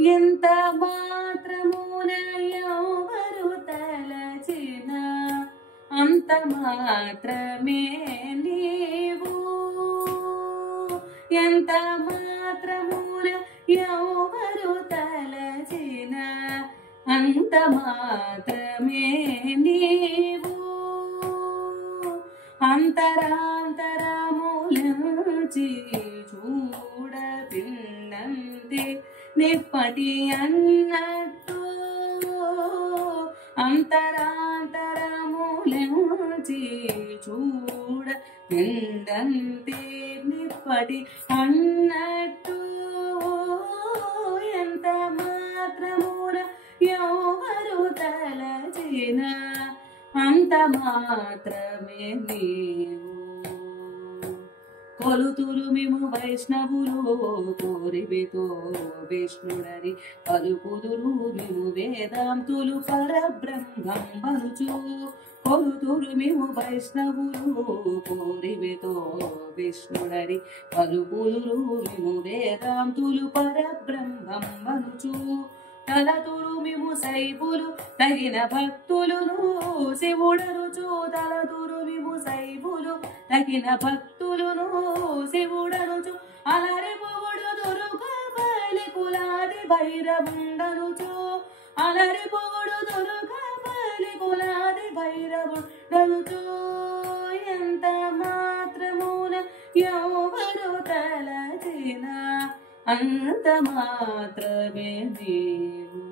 ఎంత మాత్రమున ఎవరు తలచిన అంత మాత్రమే నీవు. ఎంత మాత్రమున ఎవరు తలచిన అంత మాత్రమే నీవు. అంతరాంతరములంచి చూడ పిండంతే నిప్పటి అన్నట్టు. అంతరాంతరములంచి చూడ పిండంతే నిప్పటి అన్నట్టు. ఎంత మాత్రమున ఎవరు తలచిన అంత మాత్రమే నీవు. కొలుతురు మేము వైష్ణవులు కోరివితో విష్ణుడని పలుకుదురు మేము వేదాంతులు పరబ్రహ్మం వనుచు. కొలుతురు మేము వైష్ణవులు కోరివితో విష్ణుడని పలుకుదురు మేము వేదాంతులు పరబ్రహ్మం వనుచు. తలతురు మేము సైపులు తగిన భక్తులును శివుడనుచు. తలతురు మేము సైపులు తగిన భక్తులును శివుడనుచు. అలరి పొగుడు దుర్గబలి కులాది భైరవుండనుచు. అలరి పొగుడు దుర్గబలి కులాది భైరవుండనుచు. ఎంత మాత్రమున ఎవరు తలచిన అంత మాత్రమే నీవు.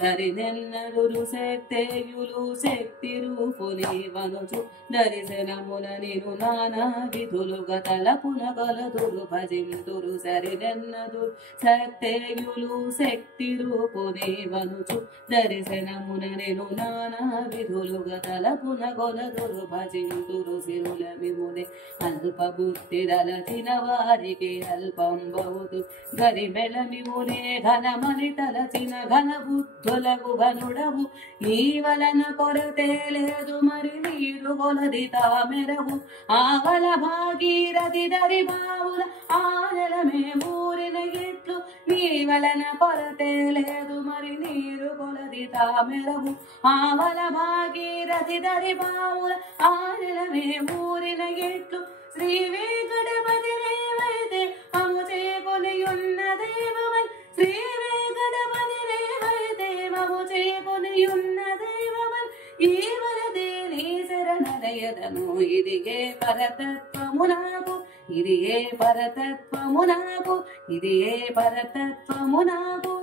సరిదెన్నరు శక్తేయులు శక్తి రూపుని వనుచు. దర్శనమున నేను నానా విధులుగా తలపున గలదురు భజింతురు. సరిదెన్నరు శక్తేయులు శక్తి రూపుని వనుచు. దర్శనమున నేను నానా విధులుగా తలపున గొలదురు భజింతురు. సిరుల విమునే అల్ప బుద్ధి దలచిన వారికి అల్పం బహుదు. గరిమెళ మిమునే ఘనమని తలచిన ఘన బుద్ధులకు ఘనుడవు. ఈ వలన కొరతే లేదు మరి నీరు కొలది తామెరవు. ఆవల భాగీరథి దరి బావుల ఆనలమే ఊరిన ఎట్లు. నీ వలన కొరతే లేదు మరి నీరు కొలది తామెరవు. ఆవల భాగీరథి దరి బావుల ఆనలమే ఊరిన ఎట్లు. శ్రీ వెంకటపతి రేవైతే అము చేకొని ఉన్న దైవమని. శ్రీ వెంకటపతి రేవైతే అము చేకొని ఉన్న దైవమని. ఈ వరదే నీ శరణదయదను. ఇదిగే పరతత్వము నాకు. ఇది ఏ పరతత్వము నాకు. ఇది ఏ పరతత్వము నాకు.